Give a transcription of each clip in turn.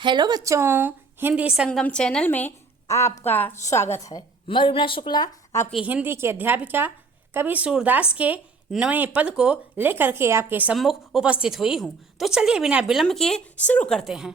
Hello बच्चों, हिंदी संगम channel में आपका स्वागत है। मैं रुबना शुक्ला आपकी हिंदी की अध्यापिका कवि सूरदास के नए पद को लेकर के आपके सम्मुख उपस्थित हुई हूँ। तो चलिए बिना विलंब किए शुरू करते हैं।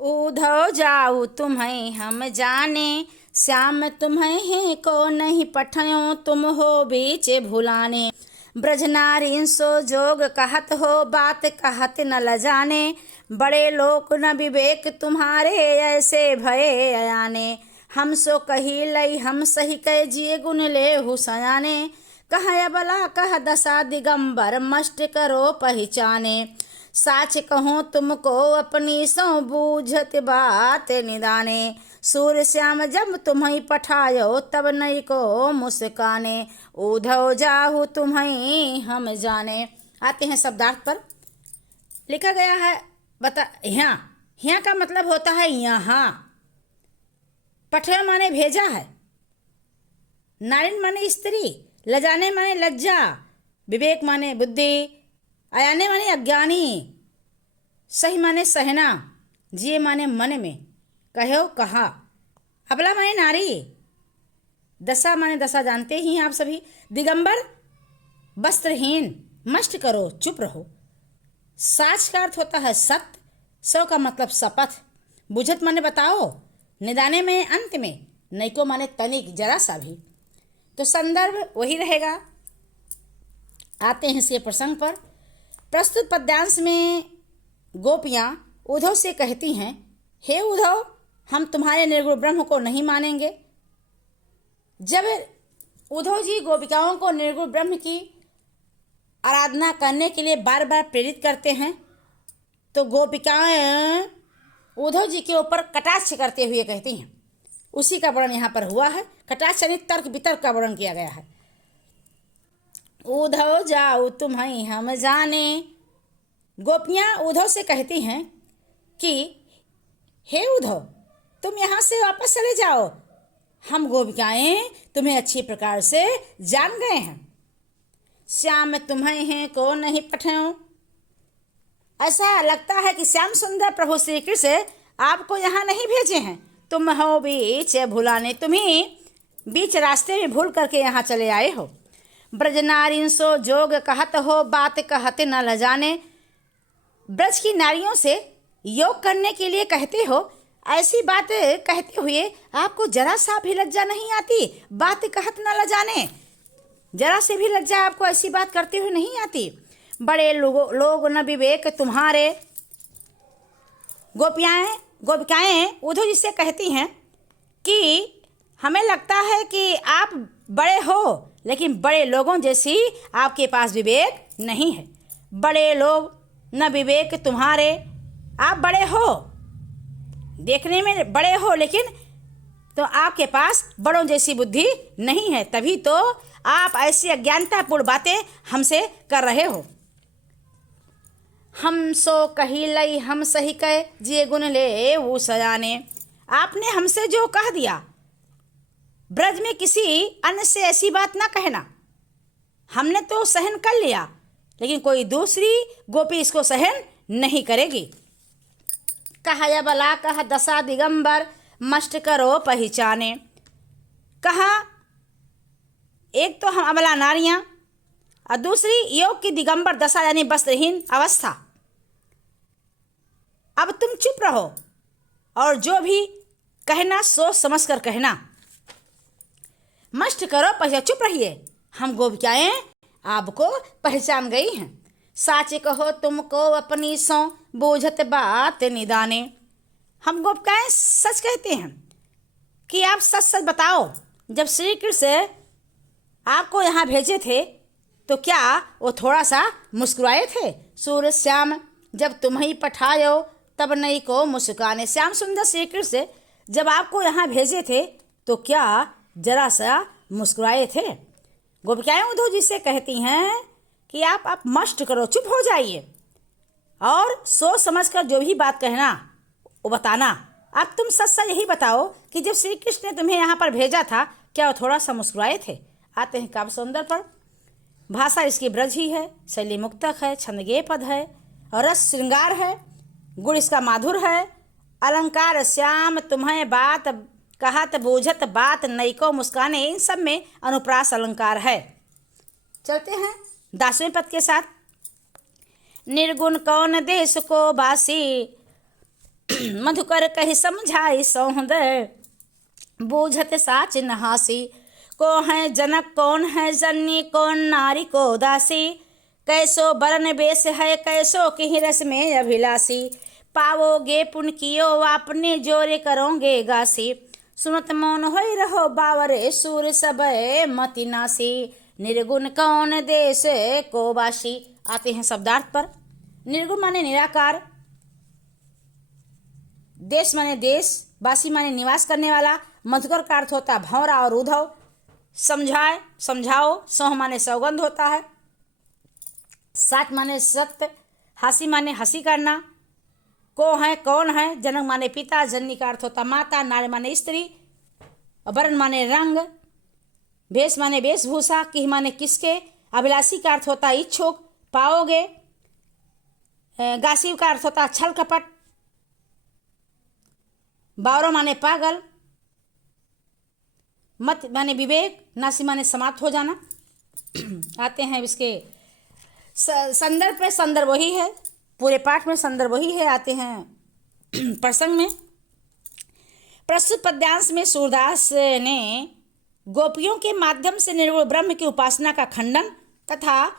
उधो जाऊ तुम्हें हम जाने, श्याम तुम्हें हैं को नहीं पठयो, तुम हो बीच भुलाने। ब्रज नारी सो जोग कहत हो, बात कहत न लजाने। बड़े लोक न विवेक तुम्हारे, ऐसे भये अयाने। हम सो कही लई हम सही कह, जिए गुण ले हुसयाने। कह अबला कह दशा दिगंबर, मस्ट करो पहचाने। साच कहो तुमको अपनी सो, बूझत बात निदाने। सूर्य श्याम जब तुम्हें पठायो, तब नई को मुस्काने। उधो जाहु तुम्हें हम जाने। आते हैं शब्दार्थ पर। लिखा गया है यहाँ का मतलब होता है यहाँ। पठय माने भेजा है, नारिन माने स्त्री, लजाने माने लज्जा, विवेक माने बुद्धि, अयाने माने अज्ञानी, सही माने सहना, जिए माने मन में, कहो कहा। अबला माने नारी, दशा माने दशा जानते ही हैं आप सभी। दिगंबर वस्त्रहीन, मष्ट करो चुप रहो। साच का अर्थ होता है सत्य, सौ का मतलब शपथ, बुझत माने बताओ, निदाने में अंत में, नैको माने तनिक जरा सा भी। तो संदर्भ वही रहेगा। आते हैं इसके प्रसंग पर। प्रस्तुत पद्यांश में गोपियाँ उद्धव से कहती हैं, हे उद्धव, हम तुम्हारे निर्गुण ब्रह्म को नहीं मानेंगे। जब उद्धव जी गोपिकाओं को निर्गुण ब्रह्म की आराधना करने के लिए बार बार प्रेरित करते हैं, तो गोपिकाएं उद्धव जी के ऊपर कटाक्ष करते हुए कहती हैं। उसी का वर्णन यहाँ पर हुआ है। कटाक्ष यानी तर्क वितर्क का वर्णन किया गया है। उद्धव जाऊ तुम्हें हम जाने। गोपियाँ उद्धव से कहती हैं कि हे उद्धव, तुम यहाँ से वापस चले जाओ, हम गोपिकाएं तुम्हें अच्छी प्रकार से जान गए हैं। श्याम तुम्हें हैं को नहीं पठयो। ऐसा लगता है कि श्याम सुंदर प्रभु श्री कृष्ण आपको यहाँ नहीं भेजे हैं, तुम हो बीच भुलाने, तुम्ही बीच रास्ते में भूल करके यहाँ चले आए हो। ब्रज नारी सो जोग कहत हो, बात कहते न लजाने। ब्रज की नारियों से योग करने के लिए कहते हो, ऐसी बात कहते हुए आपको जरा सा भी लज्जा नहीं आती। बात कहत न लजाने, जरा से भी लज्जा आपको ऐसी बात करते हुए नहीं आती। बड़े लोग न विवेक तुम्हारे। गोपिकाएं उद्धव जी से कहती हैं कि हमें लगता है कि आप बड़े हो, लेकिन बड़े लोगों जैसी आपके पास विवेक नहीं है। बड़े लोग न विवेक तुम्हारे, आप बड़े हो, देखने में बड़े हो, लेकिन तो आपके पास बड़ों जैसी बुद्धि नहीं है, तभी तो आप ऐसी अज्ञानतापूर्ण बातें हमसे कर रहे हो। हम सो कही लई हम सही कह, जिए गुण ले वो सजाने। आपने हमसे जो कह दिया, ब्रज में किसी अन्य से ऐसी बात ना कहना। हमने तो सहन कर लिया, लेकिन कोई दूसरी गोपी इसको सहन नहीं करेगी। कहा बला कह दशा दिगंबर, मस्ट करो पहचाने। कहा एक तो हम अबला नारियां और दूसरी योग की दिगंबर दशा यानी वस्त्रहीन अवस्था। अब तुम चुप रहो और जो भी कहना सोच समझ कर कहना। मस्ट करो पहचान, चुप रहिए, हम गोपिकाएं आपको पहचान गई हैं। साच कहो तुमको अपनी सो, बूझत बात निदाने। हम गोपिकाएं सच कहते हैं कि आप सच सच बताओ। जब श्री कृष्ण आपको यहाँ भेजे थे तो क्या वो थोड़ा सा मुस्कुराए थे? सूर्य श्याम जब तुम्हें पठायो, तब नई को मुस्काने। श्याम सुंदर श्री कृष्ण जब आपको यहाँ भेजे थे तो क्या जरा सा मुस्कुराए थे? गोपिकाएं उद्धव जी से कहती हैं कि आप मस्ट करो, चुप हो जाइए और सोच समझ कर जो भी बात कहना वो बताना। अब तुम सच सच यही बताओ कि जब श्री कृष्ण ने तुम्हें यहाँ पर भेजा था, क्या वो थोड़ा सा मुस्कुराए थे? आते हैं काव्य सौंदर्य पर। भाषा इसकी ब्रज ही है, शैली मुक्तक है, छंद गेय पद है और रस श्रृंगार है। गुण इसका माधुर है। अलंकार श्याम तुम्हें बात कहत बूझत बात नैको मुस्काने, इन सब में अनुप्रास अलंकार है। चलते हैं 10वें पद के साथ। निर्गुण कौन देश को बासी, मधुकर कहि समझाई सौंदर्य बूझत साच नहासी। को है जनक कौन है जननी, कौन नारी को दासी, कैसो बरन बेस है कैसो की रस में अभिलाषी। पावोगे पुण्य कियो आपने जोरे करोगे गासी, सुनत मौन होई रहो बावरे सूर सब मति नासी। निर्गुण कौन देश को बासी। आते हैं शब्दार्थ पर। निर्गुण माने निराकार, देश माने देश, बासी माने निवास करने वाला, मधुकर का अर्थ होता है भंवरा और उधव, समझाए समझाओ, सौह माने सौगंध होता है, साच माने सत्य, हासी माने हंसी करना, को है कौन है, जनक माने पिता, जननी का अर्थ होता माता, नारी माने स्त्री, वर्ण माने रंग, भेष माने वेशभूषा, किह माने किसके, अभिलाषी का अर्थ होता इच्छुक, पाओगे, गासिब का अर्थ होता छल कपट, बावरो माने पागल, मत माने विवेक, नासी माने समाप्त हो जाना। आते हैं इसके संदर्भ पे। संदर्भ वही है, पूरे पाठ में संदर्भ वही है। आते हैं प्रसंग में। प्रस्तुत पद्यांश में सूरदास ने गोपियों के माध्यम से निर्गुण ब्रह्म की उपासना का खंडन तथा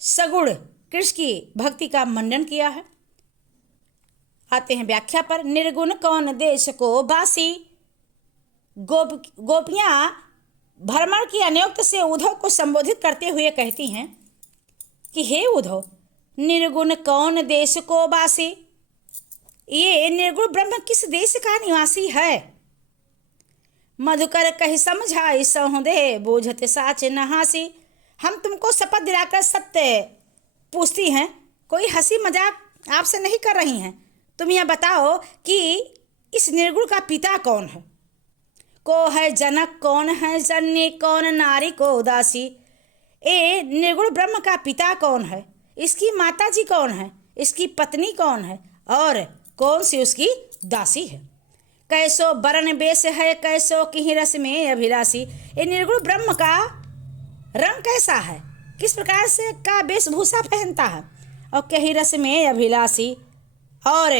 सगुण कृष्ण की भक्ति का मंडन किया है। आते हैं व्याख्या पर। निर्गुण कौन देश को बासी, गोपियां भ्रमण की अनियुक्त से उद्धव को संबोधित करते हुए कहती हैं कि हे उद्धव, निर्गुण कौन देश को बासी, ये निर्गुण ब्रह्म किस देश का निवासी है। मधुकर कहि समझाई सौंदे बूझत साच नहासी। हम तुमको शपथ दिलाकर सत्य पूछती हैं, कोई हंसी मजाक आपसे नहीं कर रही हैं। तुम यह बताओ कि इस निर्गुण का पिता कौन है। को है जनक कौन है जननी, कौन नारी को उदासी। ए निर्गुण ब्रह्म का पिता कौन है, इसकी माता जी कौन है, इसकी पत्नी कौन है और कौन सी उसकी दासी है। कैसो बरन बेस है कैसो की रस में अभिलाषी। ये निर्गुण ब्रह्म का रंग कैसा है, किस प्रकार से का वेशभूषा पहनता है और कहीं रस में अभिलाषी, और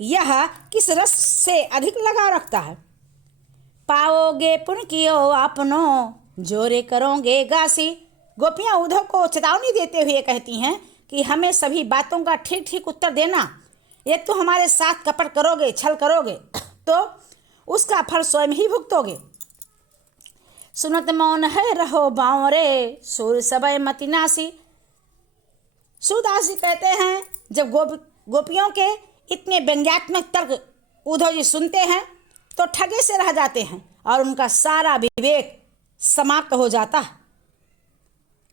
यह किस रस से अधिक लगाव रखता है। पाओगे पुण्य कियो आपनो जोरे करोगे गासी। गोपियां उद्धव को चेतावनी देते हुए कहती हैं कि हमें सभी बातों का ठीक ठीक उत्तर देना। ये तो हमारे साथ कपट करोगे, छल करोगे तो उसका फल स्वयं ही भुगतोगे। सुनत मौन है रहो बावरे सूर सबय मति नासी। सूरदास जी कहते हैं जब गोपियों के इतने व्यंग्यात्मक तर्क उद्धव जी सुनते हैं तो ठगे से रह जाते हैं और उनका सारा विवेक समाप्त हो जाता है।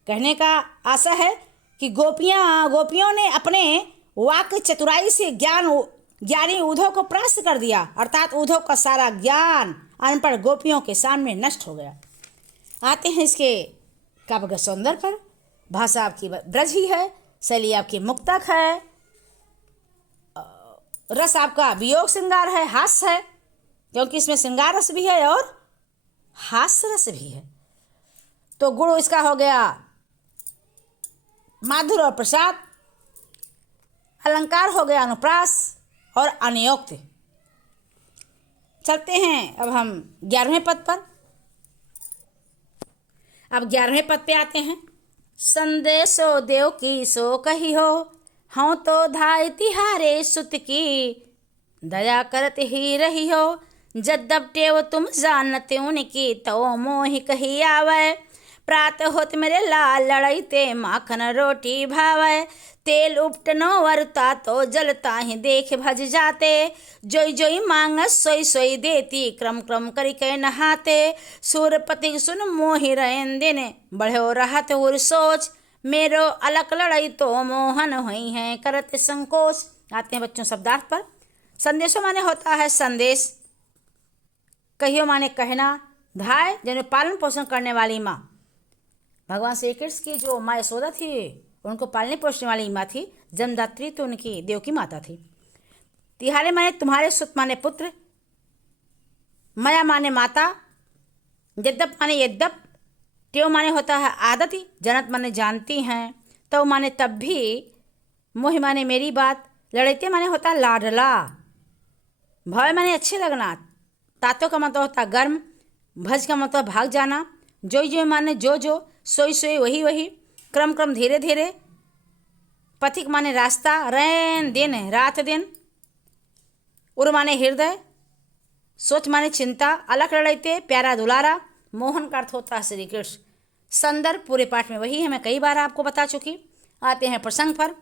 कहने का आशा है कि गोपियों ने अपने वाक्य चतुराई से ज्ञानी उद्धव को परास्त कर दिया, अर्थात उद्धव का सारा ज्ञान अनपढ़ गोपियों के सामने नष्ट हो गया। आते हैं इसके काव्य सौंदर्य पर। भाषा आपकी ब्रज ही है, शैली आपकी मुक्तक है, रस आपका वियोग श्रृंगार है, हास्य है, क्योंकि इसमें श्रृंगार रस भी है और हास्य रस भी है। तो गुण इसका हो गया माधुर और प्रसाद, अलंकार हो गया अनुप्रास और अनियोक्त। चलते हैं अब हम 11वें पद पर। अब 11वें पद पे आते हैं। संदेशो देव की सो कही हो, हाँ तो धाय तिहारे सुत की दया करत ही रही हो। जद्दब टेव तुम जानते उनकी तो मोहि कही आवे। प्रात होत मेरे लाल लड़ई ते माखन रोटी भावे। तेल उपटनो वरता तो जलता ही देख भज जाते। जोई जोई मांगस सोई सोई देती, क्रम क्रम करिके नहाते। सूरपति सुन मोहि रहन दिन, बढ़ो रहत उर सोच। मेरो अलक लड़ई तो मोहन हुई है करत संकोच। आते हैं बच्चों शब्दार्थ पर। संदेशों माने होता है संदेश, कहियो माने कहना, धाय जिन्हें पालन पोषण करने वाली माँ। भगवान श्री कृष्ण की जो माँ यशोदा थी उनको पालने पोषने वाली माँ थी, जन्मदात्री तो उनकी देव की माता थी। तिहारे माने तुम्हारे, सुत माने पुत्र, मया माने माता, यद्यप माने यद्यप, त्यो माने होता है आदति, जनत माने जानती हैं, तो माने तब भी, मोहि माने मेरी बात, लड़ते माने होता लाडला, भय माने अच्छे लगना, तातो का मतलब होता गर्म, भज का मतलब भाग जाना, जो जो माने जो जो, सोई सोई वही वही, क्रम क्रम धीरे धीरे, पथिक माने रास्ता, रैन दिन रात दिन, उर माने हृदय, सोच माने चिंता, अलग लड़ते प्यारा दुलारा, मोहन का अर्थ होता है श्री कृष्ण। संदर्भ पूरे पाठ में वही है, मैं कई बार आपको बता चुकी। आते हैं प्रसंग पर।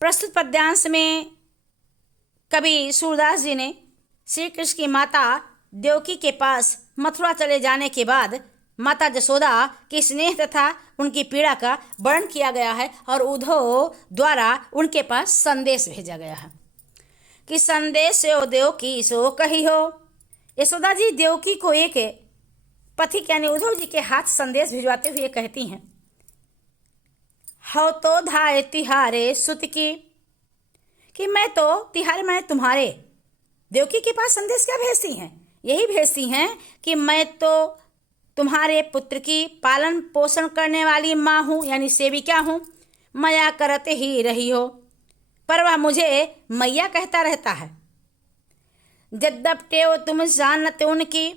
प्रस्तुत पद्यांश में कवि सूरदास जी ने श्री कृष्ण की माता देवकी के पास मथुरा चले जाने के बाद माता जसोदा के स्नेह तथा उनकी पीड़ा का वर्णन किया गया है और उद्धव द्वारा उनके पास संदेश भेजा गया है कि संदेश से देवकी सो कही हो। यशोदा जी देवकी को एक पथिक यानी उद्धव जी के हाथ संदेश भिजवाते हुए कहती हैं, हो तो धाए तिहारे सुत की, कि मैं तो तिहारे माने तुम्हारे। देवकी के पास संदेश क्या भेजती हैं? यही भेजती हैं कि मैं तो तुम्हारे पुत्र की पालन पोषण करने वाली माँ हूँ, यानी सेविका हूँ, मया करते ही रही हो, पर वह मुझे मैया कहता रहता है। जद्दप टेव तुम जानते उनकी,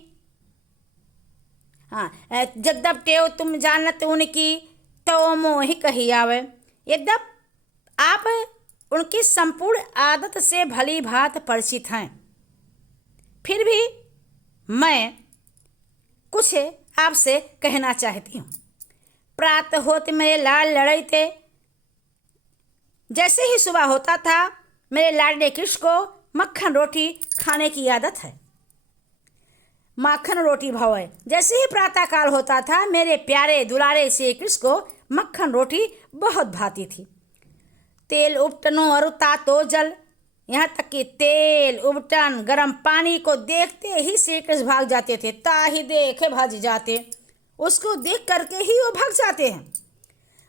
जद्दप टेव तुम जानते उनकी, तो मोहि कही आवे। यद्यप आप उनकी संपूर्ण आदत से भली भांति परिचित हैं, फिर भी मैं कुछ आपसे कहना चाहती हूँ। प्रातः होते मेरे लाल लड़ते, जैसे ही सुबह होता था मेरे लाडले कृष्ण को मक्खन रोटी खाने की आदत है। माखन रोटी भाव है। जैसे ही प्रातः काल होता था मेरे प्यारे दुलारे श्री कृष्ण को मक्खन रोटी बहुत भाती थी। तेल उपटनों और तातो जल, यहाँ तक कि तेल उपटन गर्म पानी को देखते ही श्री कृष्ण भाग जाते थे। ताही देखे भज जाते, उसको देख करके ही वो भाग जाते हैं।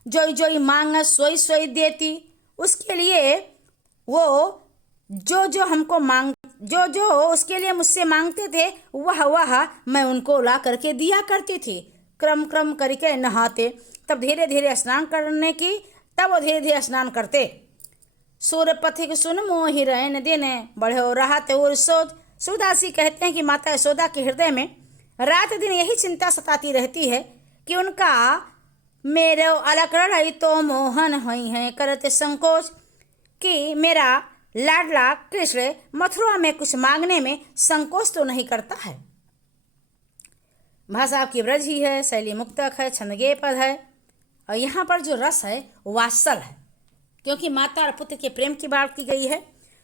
जोई जोई मांग सोई सोई देती, उसके लिए वो जो जो हमको मांग जो जो उसके लिए मुझसे मांगते थे वह वह मैं उनको ला करके दिया करती थी। क्रम क्रम करके नहाते, तब धीरे धीरे स्नान करने की, तब वो धीरे धीरे स्नान करते। सूर्य पथिक सुन मोहि रहन देने, बढ़े हो राहत और सोच। सूरदासी कहते हैं कि माता यशोदा के हृदय में रात दिन यही चिंता सताती रहती है कि उनका मेरे अलग रही तो मोहन हुई है करते संकोच, कि मेरा लाडला कृष्ण मथुरा में कुछ मांगने में संकोच तो नहीं करता है। भाषा आपकी ब्रज ही है, शैली मुक्तक है, छंदगे पद है, और यहाँ पर जो रस है वात्सल है, क्योंकि माता और पुत्र के प्रेम की बात की गई है,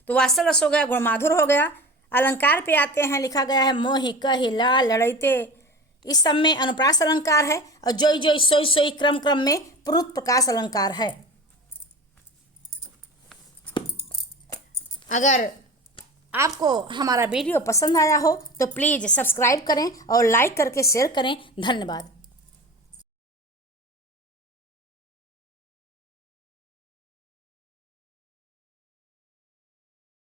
तो वात्सल रस हो गया, गुणमाधुर हो गया। अलंकार पे आते हैं, लिखा गया है मोहि कहि लाल लड़ते, इस सब में अनुप्रास अलंकार है, और जोई जोई सोई सोई क्रम क्रम में पुरुष प्रकाश अलंकार है। अगर आपको हमारा वीडियो पसंद आया हो तो प्लीज़ सब्सक्राइब करें और लाइक करके शेयर करें। धन्यवाद।